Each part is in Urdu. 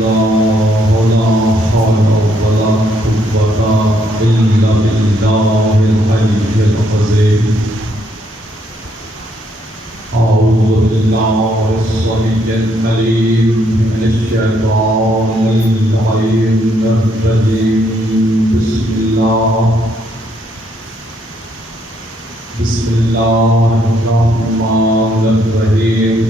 لا لا حول ولا قوة إلا بالله العلي العظيم. أعوذ بالله السميع العليم من الشيطان اللعين الرجيم. بسم الله الرحمن الرحيم.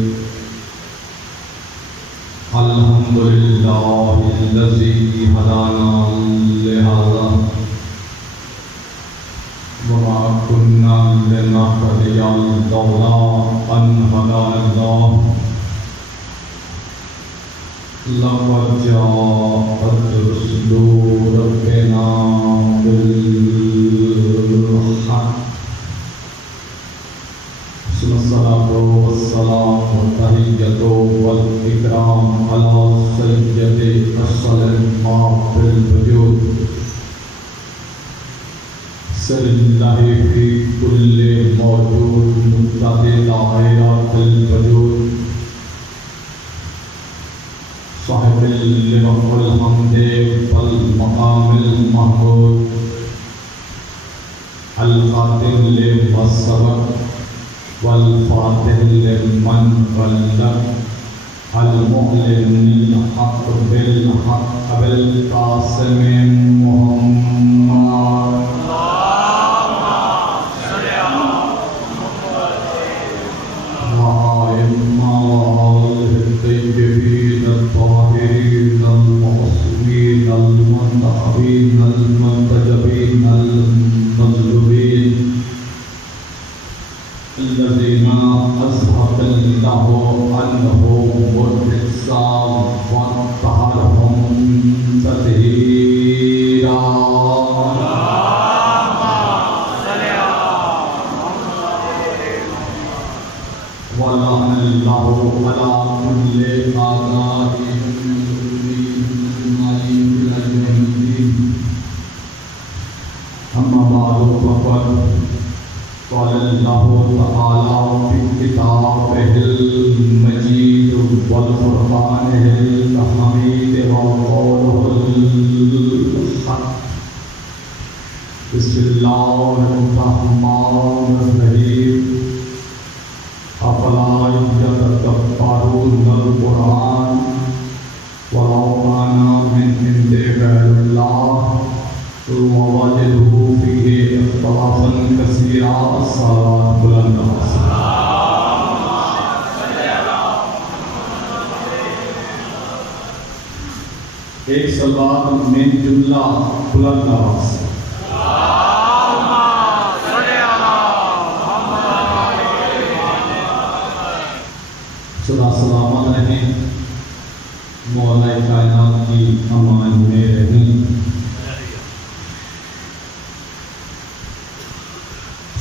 الحمد لله الذي هدانا لهذا وما كنا لنهتدي لولا أن هدانا الله. لقد جاءت رسل ربنا بالحق. الصلاة والسلام والتحية والإكرام على سيد الصلاة بالوجود سر الله في كل موجود مقتضى دائرة الوجود صاحب اللواء والحمد والمقام المحمود القادر لما سبق والفاتح لمن غلب المعلن الحق بالحق بالقاسم محمد. وآله الطيبين الطاهرين المعصومين المنتخبين المنتجبين المظلومين الذين أزهق الله عنهم الرجس وطهرهم تطهيرا. ولعن الله على كل أعداء المسلمين. أما بعد فقد قال الله تعالى في كتابه المجيد والقرآنه الحميد وقوله الحق. بسم الله الرحمن الرحيم. أفلا يتدبرون القرآن ولو كان من عند غير الله ووجدوا فيه اختلافا كثيرا. الصلاة بلند. ایک صلوات میں جملہ بلند آواز سے. خدا سلامت رہیں، مولا کائنات کی امان میں رہیں.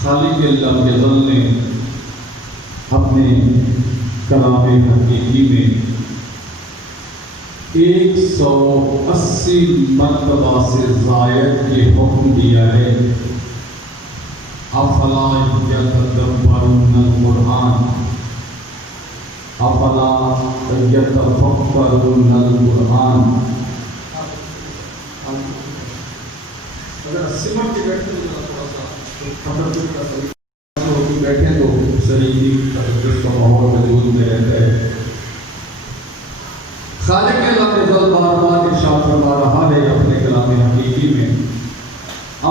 خالق اللہ جل نے اپنے کلام حقیقی میں 180 مرتبہ سے زائد یہ حکم دیا ہے. افلا یتدبرون القرآن افلا یتفکرون القرآن. اگر سمٹ کے بیٹھے بیٹھے تو شریعی تقدس کا ماحول وجود میں رہتا ہے. خالق اللہ جل بار بار ارشاد فرما رہا ہے اپنے کلام حقیقی میں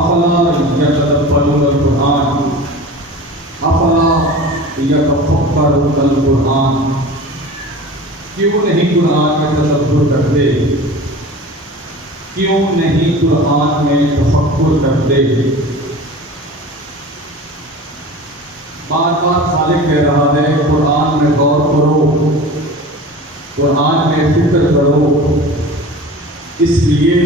افلا یتدبرون القرآن افلا یتفکرون القرآن. کیوں نہیں قرآن میں تدبر کرتے؟ کیوں نہیں قرآن میں تفکر کرتے؟ بار بار خالق کہہ رہا ہے قرآن میں غور کرو، قرآن میں فکر کرو، اس لیے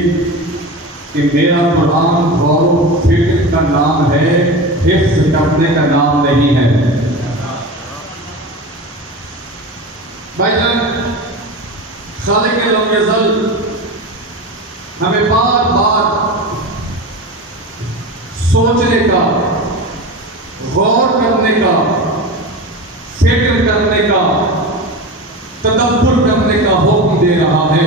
کہ میرا قرآن غور و فکر کا نام ہے، حفظ کرنے کا نام نہیں ہے. بھائی جان، خالق لم یزل ہمیں بار بار سوچنے کا، غور کرنے کا، فکر کرنے کا، تدبر کرنے کا حکم دے رہا ہے.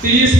30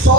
100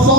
100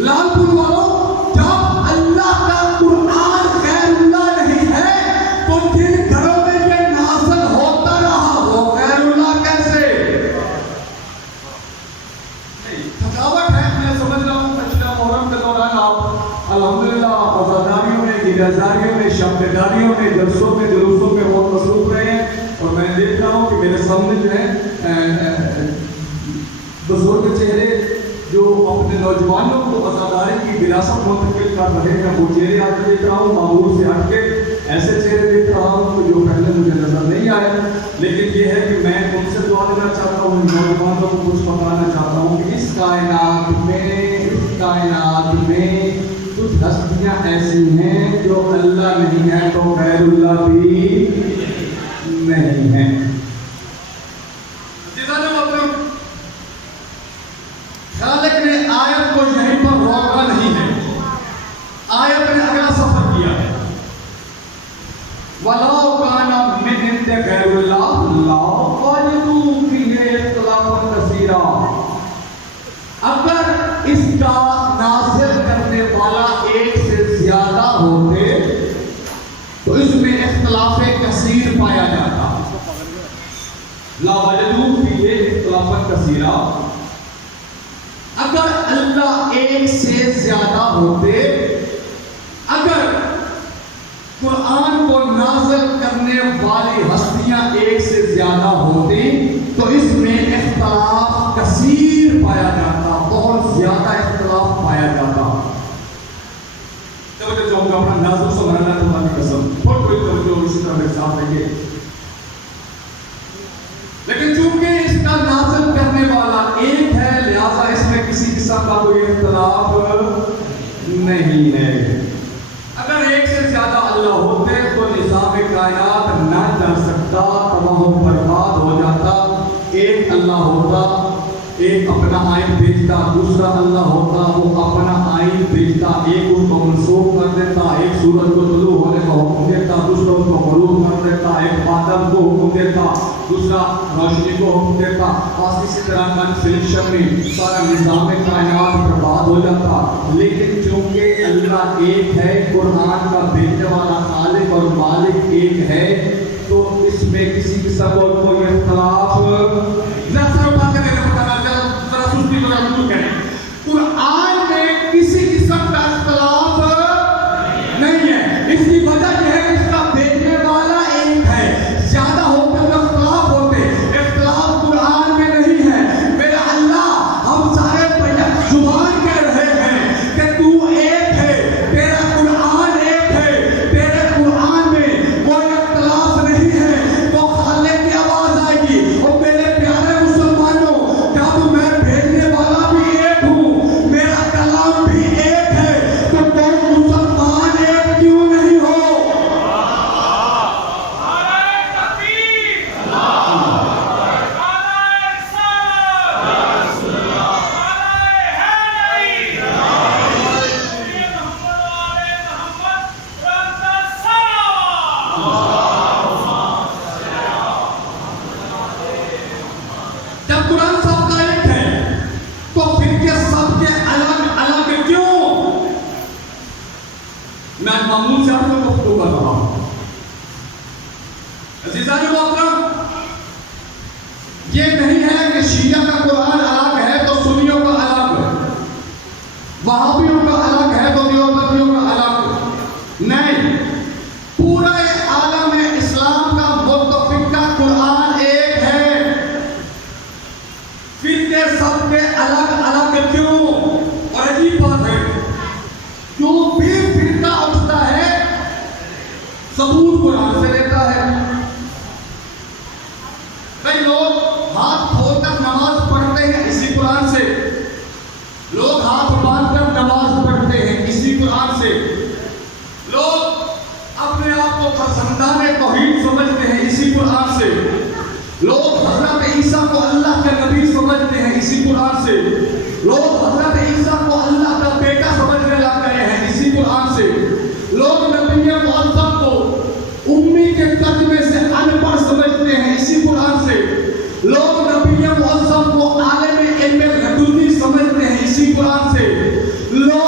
لال پور والوں، جب اللہ کا قرآن غیر اللہ نہیں ہے تو جن گھروں میں یہ نازل ہوتا رہا وہ غیر اللہ کیسے؟ تھکاوٹ ہے، میں سمجھ رہا ہوں پچھلا محرم کے دوران آپ الحمدللہ عزاداریوں میں، گیرازاریوں میں، شبداریوں میں، جلسوں میں، جلوسوں میں بہت مصروف رہے ہیں، اور میں دیکھ رہا ہوں کہ میرے سامنے جو ہے بزرگ چہرے جو اپنے نوجوانوں کو عزاداری کی وراثت منتقل کر رہے ہیں، وہ چہرے آج دیکھ رہا ہوں، معمول سے ہٹ کے ایسے چہرے دیکھ رہا ہوں جو پہلے مجھے نظر نہیں آئے، لیکن یہ ہے کہ میں ان سے دعا دینا چاہتا ہوں، نوجوانوں کو کچھ بتانا چاہتا ہوں کہ اس کائنات میں کچھ ہستیاں ایسی ہیں جو اللہ نہیں ہے تو غیر اللہ بھی نہیں ہے۔ خالق نے آیت کو یہیں پر روکا نہیں ہے، آیت نے اگلا سفر کیا ہے، وَلَوْ كَانَ مِنْ عِنْدِ غَيْرِ اللَّهِ لَوَجَدُوا فِيهِ اخْتِلَافًا كَثِيرًا۔ اگر اس کا نازل کرنے والا ایک سے زیادہ ہوتے تو اس میں اختلاف کثیر پایا جاتا، لَوَجَدُوا فِيهِ اخْتِلَافًا كَثِيرًا۔ اگر اللہ ایک سے زیادہ ہوتے، اگر قرآن کو نازل کرنے والی ہستیاں ایک سے زیادہ ہوتی تو اس میں اختلاف کثیر پایا جاتا، بہت زیادہ اختلاف پایا جاتا۔ توجہ چاہوں گا اپنا نازل سمجھنا خدا کی قسم، بہت کوئی توجہ اسی طرح میرے ساتھ رہیے۔ لیکن چونکہ اس کا نازل کرنے والا ایک ہے لہذا اس میں کسی قسم کا کوئی اختلاف نہیں ہے۔ اگر ایک سے زیادہ اللہ ہوتے تو نظام کائنات نہ چل سکتا، تباہ و برباد ہو جاتا۔ ایک اللہ ہوتا، ایک اپنا آئین بھیجتا، دوسرا اللہ ہوتا، وہ اپنا آئین بھیجتا، ایک اس کو منسوخ کر دیتا، ایک سورج کو طلوع ہونے کا حکم دیتا، دوسرا اس کو غروب کر دیتا، ایک بادل کو حکم دیتا، دوسرا روشنی کو حکم دیتا، اور اسی طرح کنفلیکشن میں سارا نظام کائنات برباد ہو جاتا۔ لیکن چونکہ اللہ ایک ہے، قرآن کا بھیجنے والا خالق اور مالک ایک ہے، تو اس میں کسی قسم کا کوئی اختلاف قرآن میں کسی قسم کا اختلاف نہیں ہے۔ اس کی وجہ یہ ہے کہ اس کا بھیجنے والا ایک ہے، زیادہ ہوتے تو اختلاف ہوتے، اختلاف قرآن میں نہیں ہے۔ میرا اللہ ہم سارے بیک زبان کہہ رہے ہیں کہ تو ایک ہے، تیرا قرآن ایک ہے، تیرے قرآن میں کوئی اختلاف نہیں ہے، تو خالق کی آواز آئے گی۔ اور میرے پیارے مسلمانوں، جب میں بھیجنے والا بھی ایک ہوں، میرا کلام بھی ایک ہے، تو تم مسلمان ایک کیوں نہیں ہو؟ جب قرآن سب کا ایک ہے تو پھر کے سب کے الگ الگ کیوں؟ میں معمول سے آپ کو گفتگو کر رہا ہوں۔ عزیزان محترم، یہ نہیں ہے کہ شیعہ کا قرآن الگ ہے تو سنیوں کا الگ ہے، وہابیوں کا الگ ہے تو دیوبندیوں کا الگ، نہیں، پورا عالم اسلام کا متفقہ قرآن ایک ہے۔ فرقے سب کے الگ الگ کیوں؟ اور عجیب بات ہے، جو بھی فرقہ اٹھتا ہے ثبوت قرآن سے لیتا ہے۔ کئی لوگ ہاتھ دھو کر نماز پڑھتے ہیں اسی قرآن سے، لوگ ہاتھ باندھ کر نماز پڑھتے ہیں اسی قرآن سے، لوگ اپنے آپ کو فرزندان توحید سمجھتے ہیں اسی قرآن سے، لوگ حضرت عیسیٰ کو اللہ کے نبی سمجھتے ہیں اسی قرآن سے، لوگ حضرت عیسیٰ کو اللہ کا بیٹا سمجھنے لگ گئے ہیں اسی قرآن سے، لوگ نبی معظم کو امی کے ترجمے سے ان پڑھ سمجھتے ہیں اسی قرآن سے، لوگ نبی معظم کو عالم علم لدنی سمجھتے ہیں اسی قرآن سے، لوگ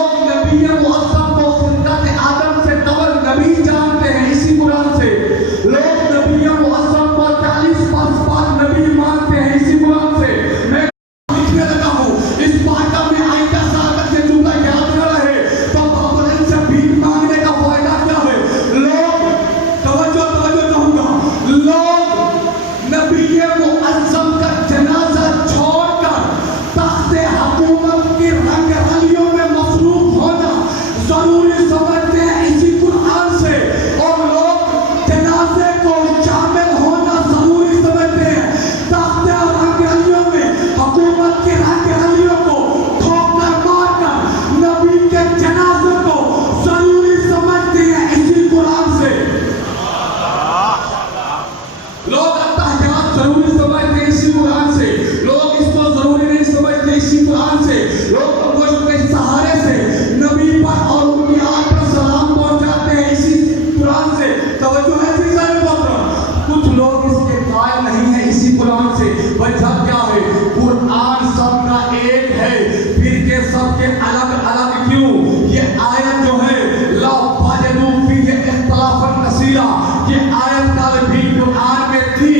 سے. وجہ کیا ہے؟ قرآن سب کا ایک ہے، پھر کے سب کے الگ الگ کیوں؟ یہ آیت جو ہے لا وجدوا فیہ اختلافا کثیرا، یہ آیت کل بھی قرآن میں تھی،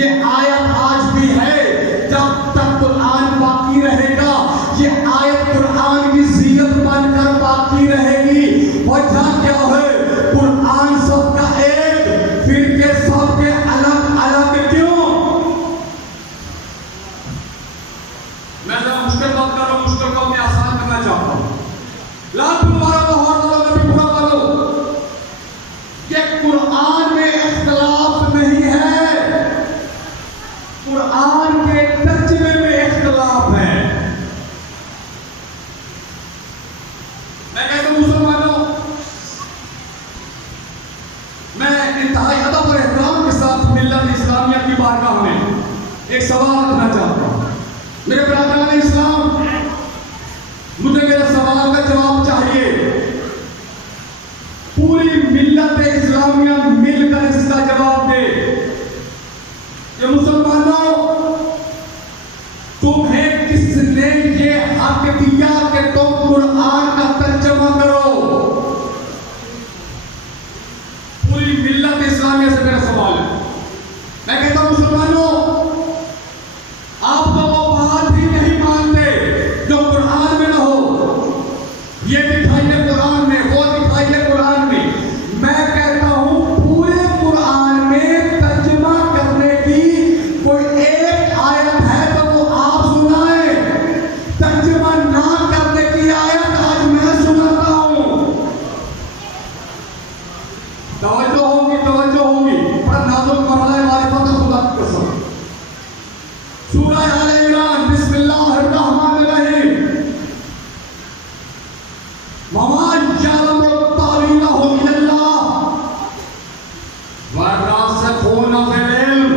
یہ آیت آج بھی ہے. جب تک قرآن باقی رہے گا یہ آیت قرآن کی زینت بن کر باقی رہے گی. وجہ کیا ہے؟ قرآن سب کا ایک، پھر کے سب کے الگ الگ کیوں؟ میں ذرا مشکل بات کر رہا ہوں، مشکل کو میں آسان کرنا چاہتا ہوں. لاکھ مبارک ہو اور اللہ نبی پورا کرو کہ قرآن میں اختلاف نہیں ہے، قرآن کے ترجمے میں اختلاف ہے. میں کہتا ہوں مسلمانوں، میں انتہائی ادب اور احترام کے ساتھ ملت اسلامیہ کی بارگاہ میں ایک سوال رکھنا چاہتا ہوں. میرے برادران اسلام، مجھے میرے سوال کا جواب چاہیے. پوری ملت اسلامیہ مل کر اس کا جواب دے کہ مسلمانوں، تمہیں کس نے یہ حق دیا کہ تم قرآن کا ترجمہ کرو؟ پوری ملت اسلامیہ سے میرا سوال ہے. میں کہتا ہوں مسلمانوں، آپ تو وہ بات ہی نہیں مانتے جو قرآن میں نہ ہو. یہ دکھائیے قرآن میں، وہ دکھائیے قرآن میں. میں کہتا ہوں پورے قرآن میں ترجمہ کرنے کی کوئی ایک آیت ہے تو وہ آپ سنائیں. ترجمہ نہ کرنے کی آیت آج میں سناتا ہوں. توجہ ہوگی پر نازل مرحلہ معرفت خدا کی قسم. سورہ آل عمران، بسم اللہ الرحمن الرحیم. وَمَا يَعْلَمُ تَأْوِيلَهُ إِلَّا اللَّهُ وَالرَّاسِخُونَ فِي الْعِلْمِ.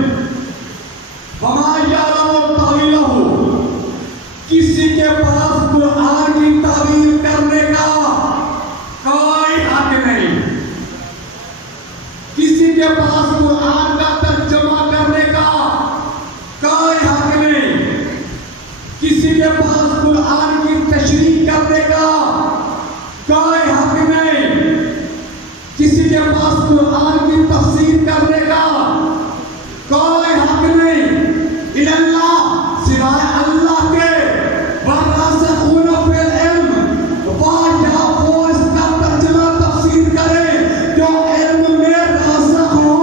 وَمَا يَعْلَمُ تَأْوِيلَهُ، کسی کے پاس قرآن کی تعبیر کرنے کا کوئی حق نہیں، کسی کے پاس قرآن کا ترجمہ کرنے کا کوئی حق نہیں، کسی کے پاس قرآن کی تشریح کرنے کا کوئی حق نہیں، کسی کے پاس قرآن کی تفسیر کرنے کا کوئی حق نہیں. اِلَى اللَّهِ، سوائے اللہ کے. وَالرَّاسِخُونَ فِي الْعِلْمِ، یا وہ اس کا ترجمہ تفسیر کرے جو علم میں راسخ ہو.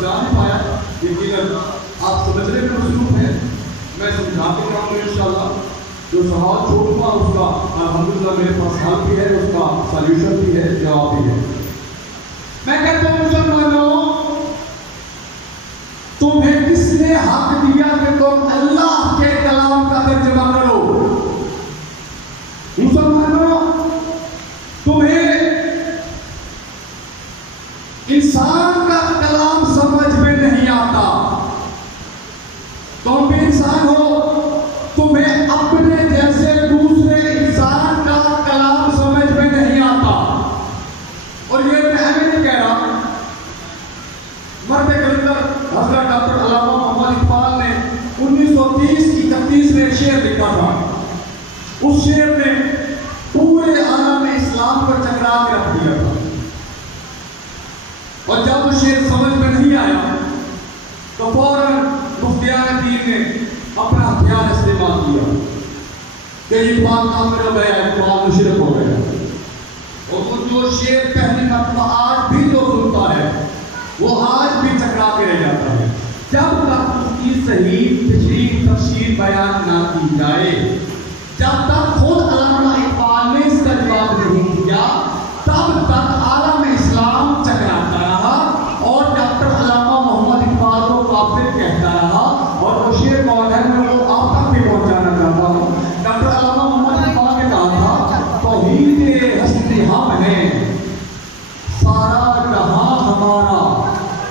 جان پایا یقیناً آپ سمجھنے میں مصروف ہیں. میں سمجھاتے جاؤں گا انشاءاللہ. جو سوال چھوٹا اس کا الحمدللہ میرے پاس حل بھی ہے، اس کا سلیوشن بھی ہے، جواب بھی ہے. میں کہتا ہوں مسلمانوں، تمہیں کس نے حق دیا کہ تم اللہ کے کلام کا ترجمہ کرو؟ مسلمانوں، تمہیں انسان کا کلام سمجھ میں نہیں آتا. تم بھی انسان ہو، تمہیں اپنے جیسے دوسرے انسان کا کلام سمجھ میں نہیں آتا. اور یہ میں نہیں کہہ رہا، مرد کلندر حضرت ڈاکٹر علامہ محمد اقبال نے 1930-31 میں ایک شعر لکھا تھا. اس شعر نے پورے عالم اسلام پر چکرا کے رکھ دیا تھا. اور جب وہ شعر سمجھ میں نہیں آیا تو فوراً مفتیان دین نے اپنا ہتھیار استعمال کیا کہ یہ بات کافر ہو گیا، اقبال مشرک ہو گیا. اور وہ جو شعر پہلی مرتبہ آج بھی جو سنتا ہے وہ آج بھی چکرا کے رہ جاتا ہے. جب تک اس کی صحیح تشریح تفسیر بیان نہ کی جائے، جب تک خود علامہ اقبال نے اس کا جواب نہیں دیا، تب تک عالم اسلام چکراتا رہا اور ڈاکٹر علامہ محمد اقبال کو کافر کہتا رہا. اور وہ شعر موجود ہے، میں وہ آپ تک بھی پہنچانا چاہتا ہوں. ڈاکٹر علامہ محمد اقبال نے کہا تھا، توحید ہستی ہم ہیں، سارا جہاں ہمارا،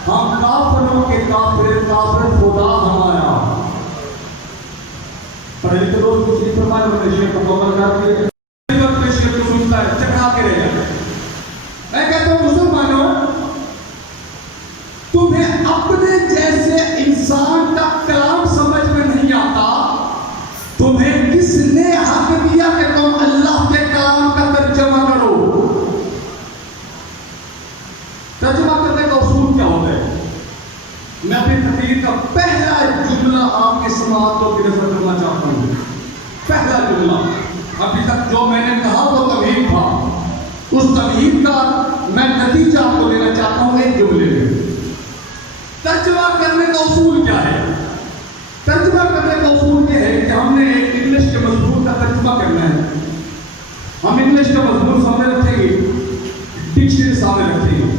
ہم کافروں کے کافر، کافر خدا ہمارا. پر ایک روز کسی فرمائے میں شعر کو مکمل کر کے شعر کو سنتا ہے، چکرا کے رہ جاتا ہے. میں کہتا ہوں مسلمانوں، تمہیں اپنے جیسے انسان کا کلام سمجھ میں نہیں آتا، تمہیں کس نے حق دیا کہ تم اللہ کے کلام کا ترجمہ کرو؟ ترجمہ کرنے کا اصول کیا ہوتا ہے؟ میں اپنی تقریر کا پہلا جملہ آپ کی سماعتوں کی نظر کرنا چاہتا ہوں۔ پہلا جملہ ابھی تک جو میں نے کہا وہ تمہید تھا، اس تمہید کا میں نتیجہ آپ کو دینا چاہتا ہوں ایک جملے میں۔ ترجمہ کرنے کا اصول کیا ہے؟ ترجمہ کرنے کا اصول یہ ہے کہ ہم نے ایک انگلش کے مضمون کا ترجمہ کرنا ہے۔ ہم انگلش کا مضمون سامنے رکھیں گے، ڈکشنری سامنے رکھیں گے،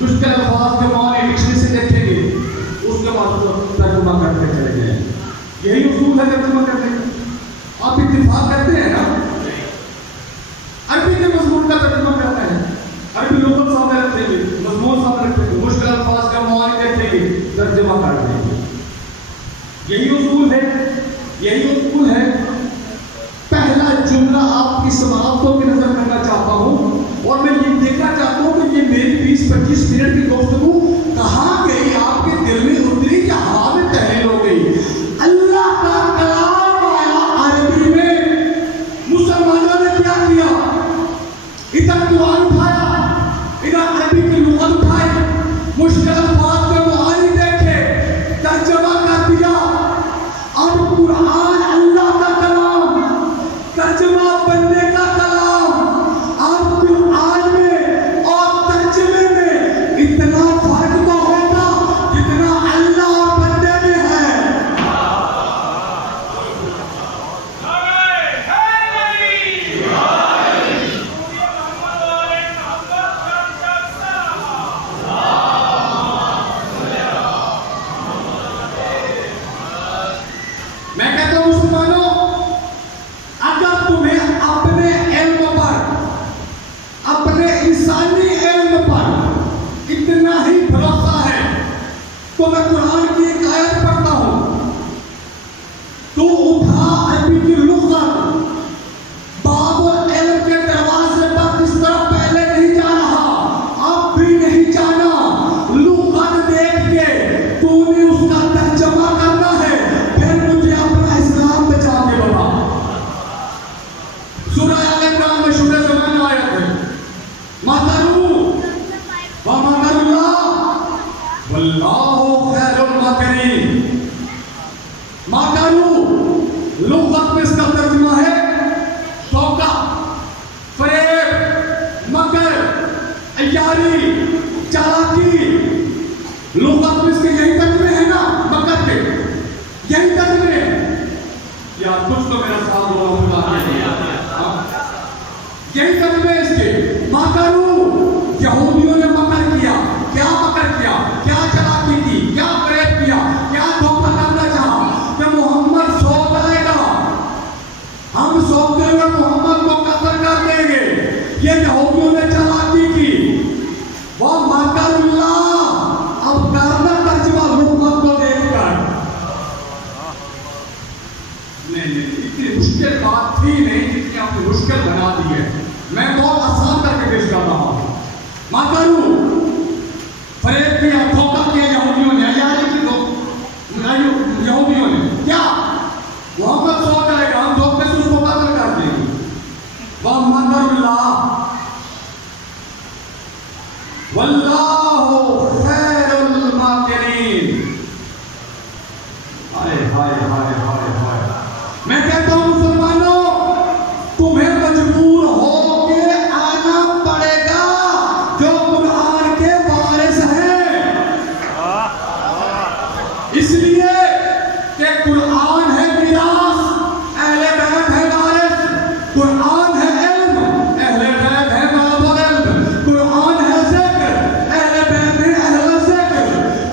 مشکل الفاظ کے معنی ڈکشنری سے دیکھیں گے، اس کے بعد ترجمہ کرتے چلے جائیں۔ یہی اصول ہے ترجمہ کرنے کا۔ آپ اتفاق کرتے ہیں نا؟ عربی کے مضمون کا ترجمہ کرنا ہے، عربی لغت سامنے رکھیں گے، مضمون سامنے رکھیں گے، مشکل الفاظ کا معنی دیکھیں گے، ترجمہ کر دیں گے۔ یہی اصول ہے، یہی اصول ہے۔ پہلا جملہ آپ کی سماعتوں کی نظر کرنا چاہتا ہوں، اور میں یہ دیکھنا چاہتا ہوں کہ یہ میری 20-25 منٹ کی گفتگو کہاں گئی، آپ کے دل میں اتری یا ہوا میں تحریر ہو گئی؟ اللہ کا کلام آیا عربی میں، مسلمانوں نے کیا کیا؟ ادھر قرآن اٹھایا، ادھر عربی کی لغت اٹھائی، مشکل الفاظ کے معانی دیکھے، ترجمہ کر دیا۔ اب قرآن اللہ کا کلام، ترجمہ بننے کا کلام، اب قرآن میں اور ترجمے میں اتنا فرق تو ہوگا جتنا اللہ اور بندے میں ہے۔ میں کہتا ہوں مسلمانوں، اگر تمہیں اپنے علم پر، اپنے انسانی علم پر اتنا ہی بھروسہ ہے تو میں قرآن کی ایک آیت پڑھتا ہوں، تو اٹھا عربی کی لغت، باب العلم کے دروازے پر جس طرح پہلے نہیں جا رہا اب بھی نہیں جانا، لغت دیکھ کے تو نے اس کا ترجمہ کرنا ہے، پھر مجھے اپنا اسلام بچا کے بتا۔ سورہ آل عمران میں شروع زمان آیت ہے، مَكَرُوا وَمَكَرَ اللَّهُ وَاللَّهُ خَيْرُ الْمَاكِرِينَ۔ مَكَرُوا لغت میں اس کا ترجمہ ہے دھوکہ، فریب، مکر، عیاری، چالاکی۔ لغت میں اس کے یہی ترجمے ہیں نا، مکر کے یہی ترجمے ہیں۔ یا کچھ تو میرا ساتھ ہوا خدا کے یہی ترجمے اس کے۔ مَكَرُوا یہودیوں نے مکر کیا، کیا مکر کیا، کیا چلاکی کی، کیا فریب کیا، کیا دھوکہ کرنا چاہا کہ محمد سو جائے گا، ہم سوتے ہوئے محمد کو قتل کر دیں گے۔ یہ یہودیوں نے چلاکی کی، وہ مکر اللہ۔ اب کرنا ترجمہ لغت کو دیکھ کر، نہیں اتنی مشکل بات تھی نہیں جتنی آپ نے مشکل بنا دی ہے۔ میں بہت آسان کر کے پیش کر رہا ہوں۔ مَكَرُوا فریب کیا، دھوکہ کیا یہودیوں نے، عیاری کی یہودیوں نے، کیا محمد سو کرے گا، ہم دھوکے سے اس کو قتل کر دیں گے۔ وَمَكَرُ اللَّهِ وَاللَّهُ خَيْرُ الْمَاكِرِينَ۔ ہائے ہائے ہائے ہائے ہائے۔ میں کہتا ہوں مسلمانوں، تمہیں مجبور ہو کے آنا پڑے گا جو قرآن کے وارث ہیں، اس لیے کہ قرآن ہے میراث، اہل بیت ہے وارث، قرآن ہے علم، اہل بیت ہے باب العلم، قرآن ہے ذکر، اہل بیت ہے اہل ذکر،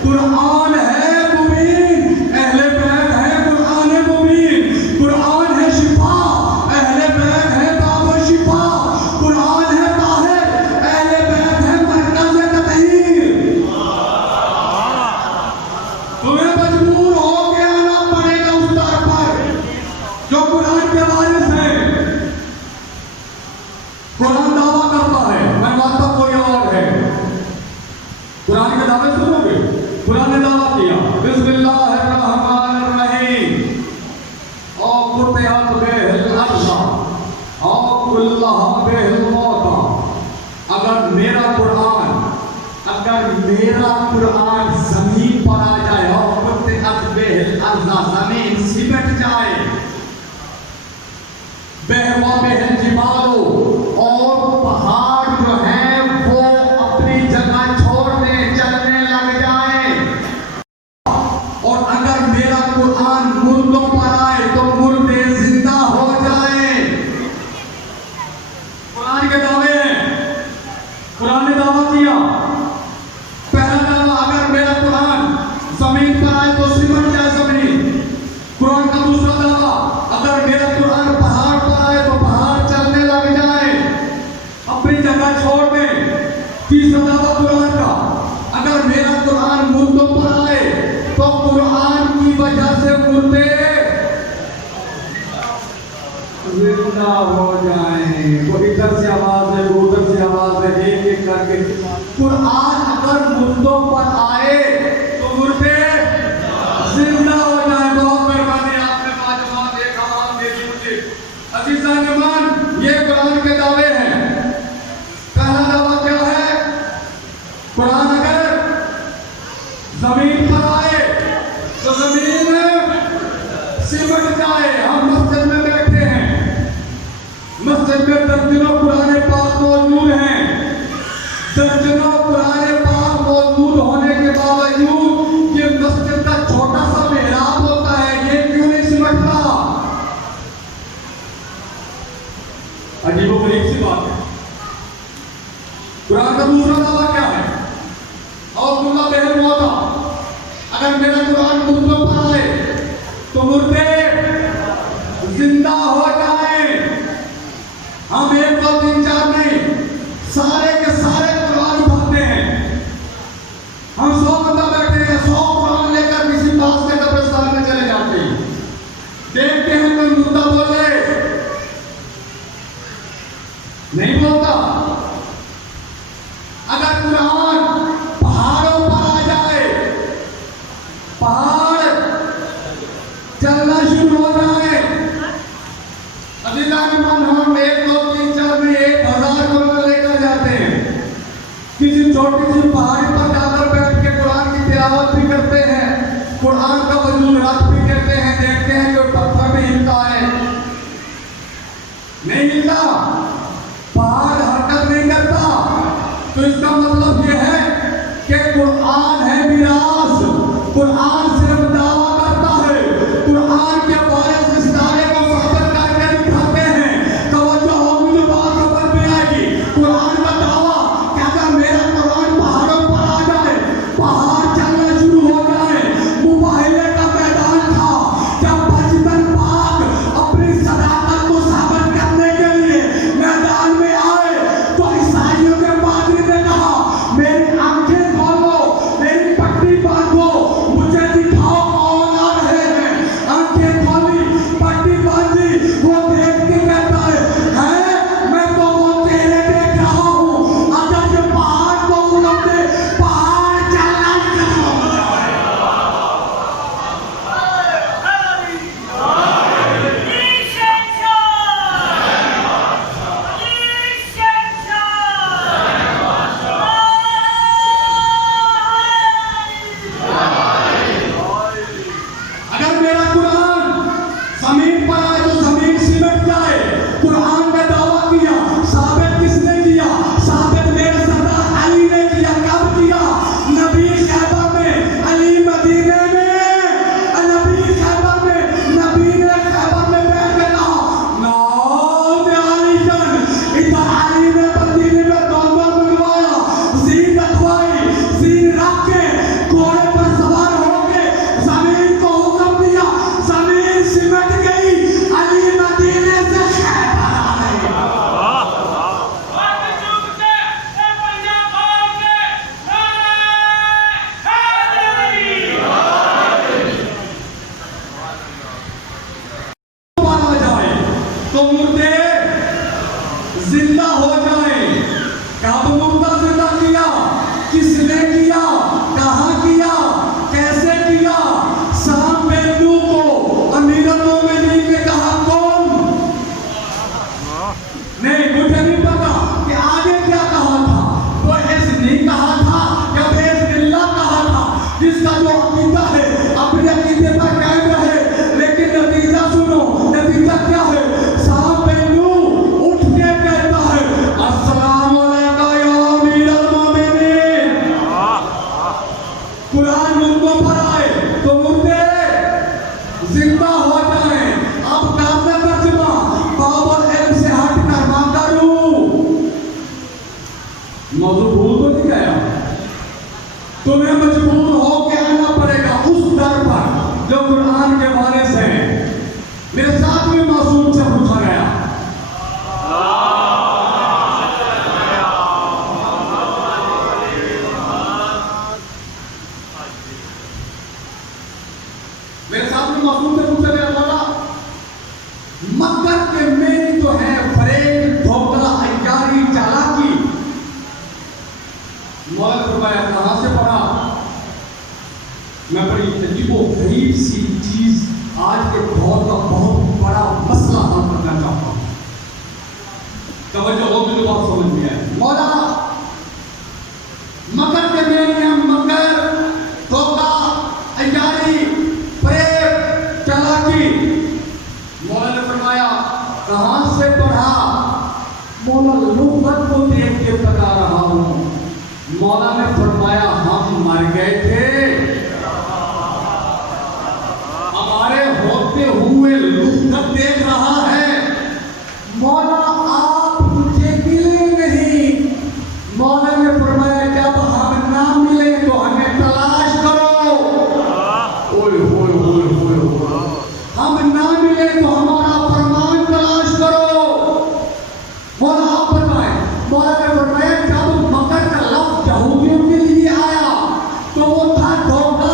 قرآن ہے مبین، اہل بیت ہے قرآن مبین، قرآن ہے شفا، اہل بیت ہے باب شفا، قرآن ہے طاہر، اہل بیت ہے مرکز تطہیر۔ تمہیں مجبور قرآن کے دعوے سنو گے؟ قرآن نے دعویٰ کیا بسم اللہ الرحمن الرحیم اور فتحت بہ الارض اور کلھا بہ الموت. اگر میرا قرآن زمین پر آ جائے اور فتحت بہ الارض زمین سمٹ جائے بہوا بہ الجبال اور پہاڑ جو ہیں وہ اپنی جگہ چھوڑ دیں چلنے لگ جائیں اور اگر میرا قرآن مردوں پر آئے تو مردے زندہ ہو جائیں. قرآن کے دعوے ہیں. قرآن نے دعویٰ کیا پہلا دعویٰ اگر میرا قرآن زمین پر آئے تو سمٹ جائے زمین. قرآن کا دوسرا دعویٰ اگر میرا قرآن پہاڑ پر آئے تو پہاڑ چلنے لگ جائے اپنی جگہ چھوڑ دیں. تیسرا دعویٰ قرآن کا اگر میرا قرآن مردوں پر آئے تو قرآن کی وجہ سے مردے زندہ ہو جائیں. وہ ادھر سے آواز ہے وہ ادھر سے آواز ہے ایک ایک کر کے قرآن اگر مردوں پر آئے تو مردے زندہ ہو جائیں. بہت مہربانی آپ نے معلومات ایک آواز دے دی مجھے. عزیزان ایمان یہ قرآن کے دعوے ہیں. پہلا دعویٰ کیا ہے؟ قرآن اگر زمین پر آئے تو زمین سمٹ جائے. ہم مسجد میں بیٹھے ہیں. مسجد میں درجنوں قرآن پاک موجود ہیں. درجنوں قرآن پاک موجود ہونے کے باوجود یہ مسجد کا چھوٹا سا محراب ہوتا ہے یہ کیوں نہیں سمٹتا؟ عجیب و غریب سی بات ہے. قرآن کا دوسرا دعویٰ کیا ہے؟ اور کلھا بہ الموت اگر میرا قرآن مردوں پر آئے تو مردے زندہ ہو جائیں. ہم ایک دو تین چار نہیں سارے کے سارے قرآن پڑھتے ہیں. ہم 100 بندہ بیٹھے ہیں 100 قرآن لے کر کسی پاس کے قبرستان میں چلے جاتے ہیں. دیکھتے ہیں کوئی مردہ بولے نہیں بولتا. اگر قرآن پہاڑوں پر آ جائے پہاڑ چلنا شروع ہو جائے. عزیزان ایمان ہم 1 2 3 4 میں 1000 قرآن لے کر جاتے ہیں. کسی چھوٹی سی پہاڑی پر جا کر بیٹھ کے قرآن کی تلاوت بھی کرتے ہیں. قرآن کا وجود رات بھی کرتے ہیں. دیکھتے ہیں کہ پتھر بھی ہلتا ہے نہیں ہلتا پہاڑ حرکت نہیں کرتا. تو اس کا مطلب یہ ہے کہ قرآن ہے میراث. قرآن صرف دعویٰ کرتا ہے. قرآن کے وارث اس دعوے کو ثابت کر کے دکھاتے ہیں. توجہ ہوگی جو بات اوپر پہ آئے گی. قرآن کا دعویٰ کہ اگر میرا قرآن پہاڑوں پر آ جائے پہاڑ چلنا شروع ہو جائے. مباہلے کا میدان تھا جب بچ قرآن مردوں پر آئے تو مردے زندہ ہو جائیں. اب کام میں ترجمہ باب العلم سے ہٹ کر ماں کروں. موضوع بھول تو نہیں گیا. تمہیں مجبور ہو کے آنا پڑے گا اس در پر جو قرآن کے وارث ہیں. میرے ساتھ میں معصوم سے پوچھا گیا مولا مکر کے میری تو ہے فریب دھوکہ عیاری چالاکی. مولا نے فرمایا کہاں سے پڑھا؟ میں بڑی عجیب و غریب سی چیز آج کے دور کا بہت بڑا مسئلہ حل کرنا چاہتا ہوں. توجہ ہو تو بات سمجھ میں آئے. مولا مکر کے میری ہے مکر دھوکہ عیاری فریب چالاکی. مولا نے فرمایا کہاں سے پڑھا؟ مولا لغت کو دیکھ کے بتا رہا ہوں. مولا نے فرمایا ہم مر گئے تھے، ہمارے ہوتے ہوئے لغت دیکھ رہا ہے. مولا آپ مجھے ملے نہیں. مولا نے فرمایا جب ہم نہ ملے تو ہمیں تلاش کرو. اوئے ہوئے ہوئے ہوئے ہوئے. ہم نہ ملے تو ہمارا فرمان تلاش کرو. مولا آپ بتائیں. مولا نے فرمایا جب مکر کا لفظ یہودیوں کے لیے آیا تو وہ تھا دھوکہ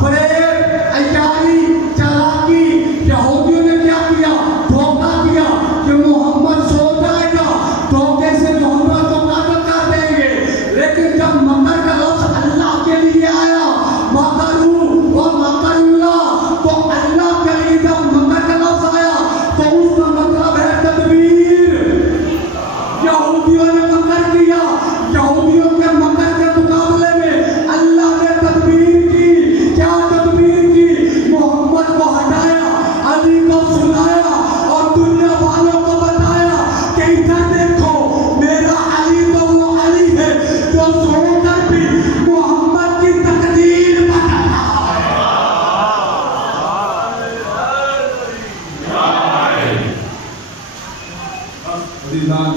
فریب عیاری چالاکی. یہودیوں نے کیا کیا؟ دھوکہ دیا کہ محمد سو جائے گا، دھوکے سے محمد کو قتل کر دیں گے. لیکن جب مکر کا لفظ اللہ کے لیے آیا مکروا ومکر اللہ، تو اللہ کے لیے جب مکر کا لفظ آیا تو اس کا مطلب ہے تدبیر. یہودیوں نے مکر کیا، یہودیوں کے مکر کے مقابلے میں اللہ نے تدبیر کی. کیا تدبیر کی؟ محمد کو ہٹایا، علی کو سلایا اور دنیا والوں کو بتایا کہ ادھر دیکھو میرا علی تو وہ علی ہے جو سو کر بھی محمد کی تقدیر بتا رہا ہے. عزیزان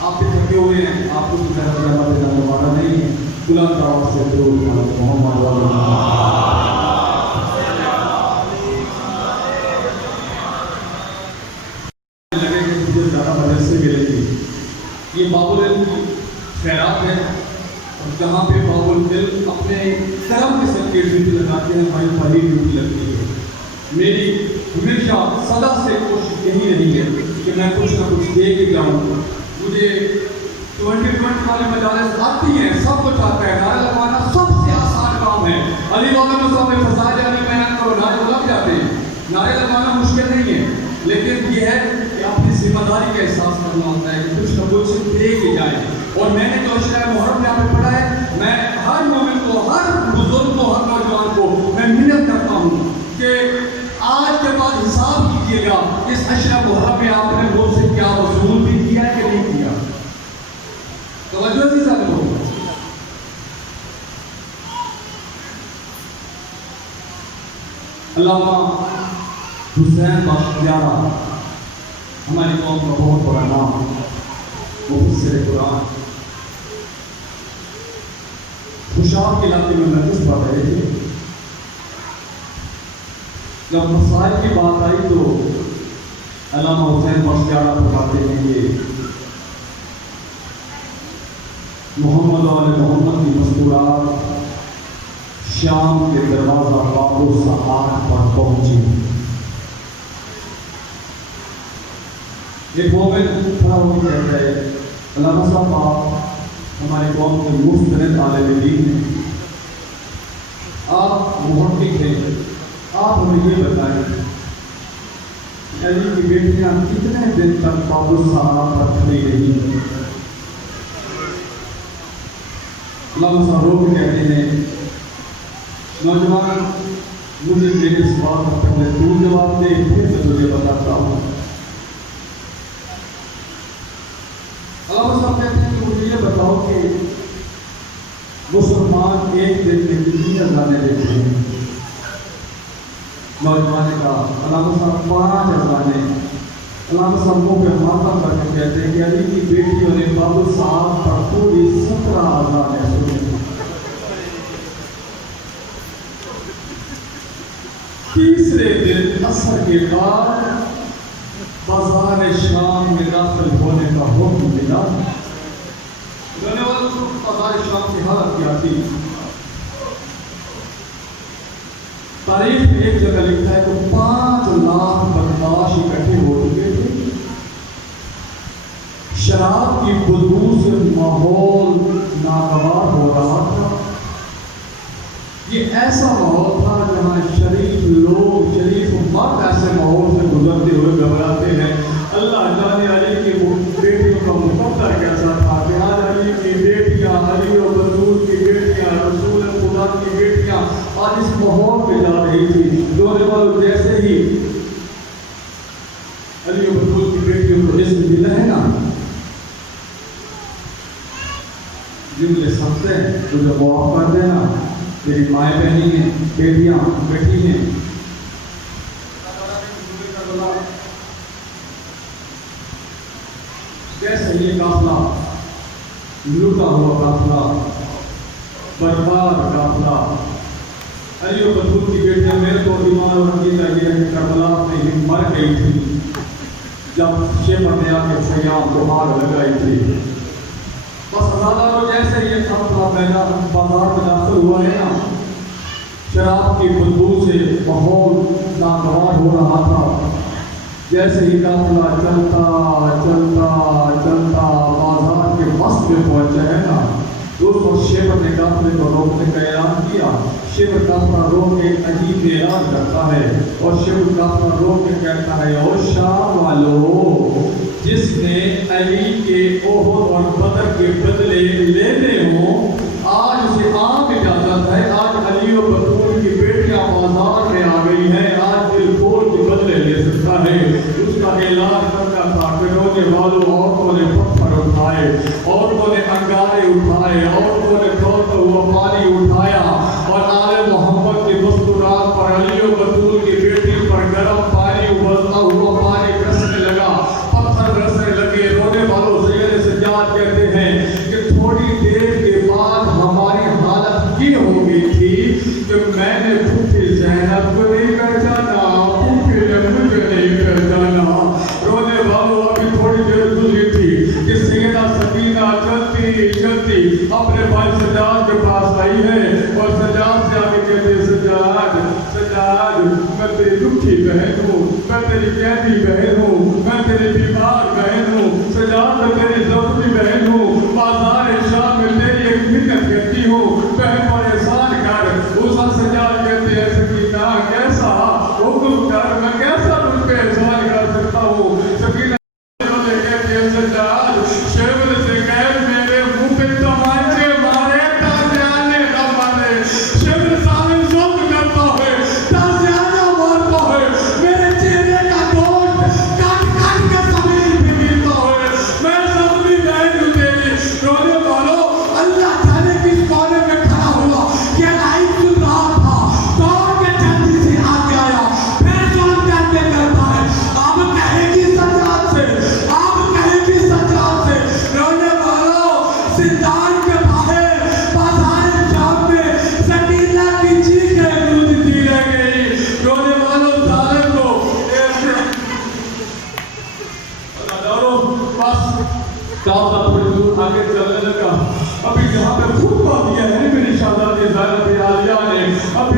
آپ بھی تھکے ہوئے ہیں، آپ کو بھی زیادہ زیادہ دینا ہمارا نہیں ہے. بلند آواز سے درود محمد لگے کہ مجھے زیادہ مدد سے ملے گی. یہ باب العلم کی خیرات ہے اور جہاں پہ باب العلم اپنے کرم کے صدقے ڈیوٹی لگاتے ہیں ہماری پہلی ڈیوٹی لگتی ہے. میری ہمیشہ سدا سے کوشش یہی رہی ہے کہ میں کچھ نہ کچھ دے کے جاؤں. مجھے 2020 والے مجالس آتی ہیں، سب کچھ آتا ہے. نعرے لگوانا سب سے آسان کام ہے. علی والوں کو سب میں پھنسا جانے میں کرو، نعرے لگ جاتے ہیں. نعرے لگوانا مشکل نہیں ہے، لیکن یہ ہے کہ اپنی ذمہ داری کا احساس کرنا ہوتا ہے کہ کچھ نہ کچھ دے کے جائیں. اور میں نے جو شعر محرم میں آپ نے پڑھا ہے، میں ہر مومن کو، ہر بزرگ کو، ہر نوجوان کو میں منت کرتا ہوں کہ آج کے بعد حساب کیجیے گا اس عشرہ محرم میں آپ نے مجھ سے کیا وصول بھی کیا کہ نہیں کیا. توجہ سے سب لوگ علامہ حسین بختیارہ ہماری قوم کا بہت بڑا نام، مفسر قرآن. خوشاب کے علاقے میں محدث پڑھ رہے تھے. جب مسائل کی بات آئی تو علامہ حسین بختیارہ فرماتے ہیں کہ محمد والے محمد کی مذکورات شام کے دروازہ باب الصحاح پر پہنچی. ایک مومن کھڑا ہو کے کہتا ہے علامہ صاحب آپ ہمارے قوم کے مستند عالم دین ہیں، آپ محقق ہیں، آپ ہمیں یہ بتائیں علی کی بیٹیاں کتنے دن تک باب الصحاح پر کھڑی رہی ہیں؟ علامہ صاحب رو کے کہتے ہیں نوجوان مجھے میرے سوال کا پہلے تو جواب دے، پھر میں تجھے بتاتا ہوں. علامہ صاحب کہتے ہیں کہ مجھے یہ بتاؤ کہ مسلمان ایک دن میں کتنی علامہ صاحب 5 افسانے علامہ صاحب منہ پہ ماتم کر کے کہتے ہیں کہ علی کی بیٹیوں نے بابو صاحب پر پوری 17 افسانے سنے. تیسرے دن عصر کے بعد بازار شام میں داخل ہونے کا حکم ملا. بازار شام کی حالت کیا تھی؟ تاریخ میں ایک جگہ لکھا ہے کہ 5 لاکھ بدماش اکٹھے ہو چکے تھے. شراب کی بدبو سے ماحول ناگوار ہو رہا تھا. یہ ایسا ماحول تھا جہاں شریف لوگ شریف مرد ایسے ماحول سے گزرتے ہوئے گھبراتے ہیں. اللہ جانے علی کی بیٹیوں کا مقدر کیسا تھا کہ آج علی کی بیٹیاں علی و بطول کی بیٹیاں رسول خدا کی بیٹیاں آج اس ماحول میں جا رہی تھی. جو رواج جیسے ہی علی و بطول کی بیٹیوں کو جسم ملا ہے نا جملے سمجھتے ہیں تو جو معاف کر دینا تیری مائیں بہنی ہیں بیٹیاں بیٹھی ہیں. جیسے یہ قافلہ لوٹا ہوا قافلہ برباد قافلہ علی و بطول کی بیٹیاں میرے تو ایمان اور عقیدہ یہ ہے کہ کربلا میں ہی مر گئی تھی جب شیبہ نے آ کے سیام کو آگ لگائی تھی. بس ہزارہ کو جیسے یہ قافلہ بازار میں داخل ہوا ہے نا شراب کی بدبو سے ماحول ناگوار ہو رہا تھا. جیسے ہی قافلہ چلتا چلتا چلتا بازار کے وسط میں پہنچا ہے نا دوستوں شیبر نے قافلے کو روکنے کا اعلان کیا. شیبر قافلہ روک کے عجیب اعلان کرتا ہے اور شیبر قافلہ روک کے کہتا ہے او شام والو جس نے علی کے احد اور بدر کے بدلے لینے ہوں آج اسے عام اجازت ہے. آج علی و بطول کی بیٹیاں بازار میں آ گئی ہیں. آج دل کھول کے بدلے لے سکتا ہے. اس کا اعلان کرنا تھا کہ رونے والوں عورتوں نے پتھر اٹھائے عورتوں نے انگارے اٹھائے عورتوں نے دوڑتا ہوا پانی اٹھایا اور آل محمد کی مستورات پر علی و بطول کی بیٹی پر گرم پانی ابلتا ہوا پانی برسنے لگا پتھر برسنے لگے. رونے والوں سید سجاد کہتے ہیں کہ تھوڑی دیر کے بعد ہماری حالت یہ ہو گئی تھی کہ میں نے پھوٹی زینب کو نہیں پہچانا پھوٹی نے مجھے نہیں پہچانا. رونے والوں ابھی تھوڑی دیر گزری تھی کہ سیدہ سکینہ چلتی چلتی اپنے بھائی سجاد کے پاس آئی ہے اور سجاد سے آگے کہتے ہیں سجاد سجاد میں تیری دکھی بہن ہوں میں تیری قیدی بہن ہوں میں تیری بیمار بہن ہوں سجاد میں تیری ضروری بہن ہوں. بازار شام میں تیری ایک منت کرتی ہوں بہن پر احسان کر. اسا سجاد کہتے ہیں سکینہ کیسا حکم کر میں کیسا تجھ پہ احسان کر سکتا ہوں. سکینہ کہتے ہیں سجاد شیبر سے غیر میرے منہ پہ تمانچے مارے تازیانے نہ مارے. شیبر سامنے ظلم کرتا ہے تازیانہ مارتا ہے میرے چہرے کا گوشت کاٹ کاٹ کے زمین پہ گرتا ہے. میں زمین بہن ہوں تیری. رونے والوں اللہ جانے کس کونے میں کھڑا ہوا کہ لائن سن رہا تھا کون کے جلدی سے آگے آیا پھر کون جانتے کرتا ہے اب کہے گی سجاد سے اب کہے گی سجاد سے. رونے والوں زندان کے باہر بازار شام میں سکینہ کی چیخیں گونجتی رہ گئی. رونے والوں ظالم کو بس قافلہ تھوڑی دور آگے چلنے لگا. ابھی جہاں پہ خطبہ دیا ہے میری شہزادی زینب عالیہ نے ابھی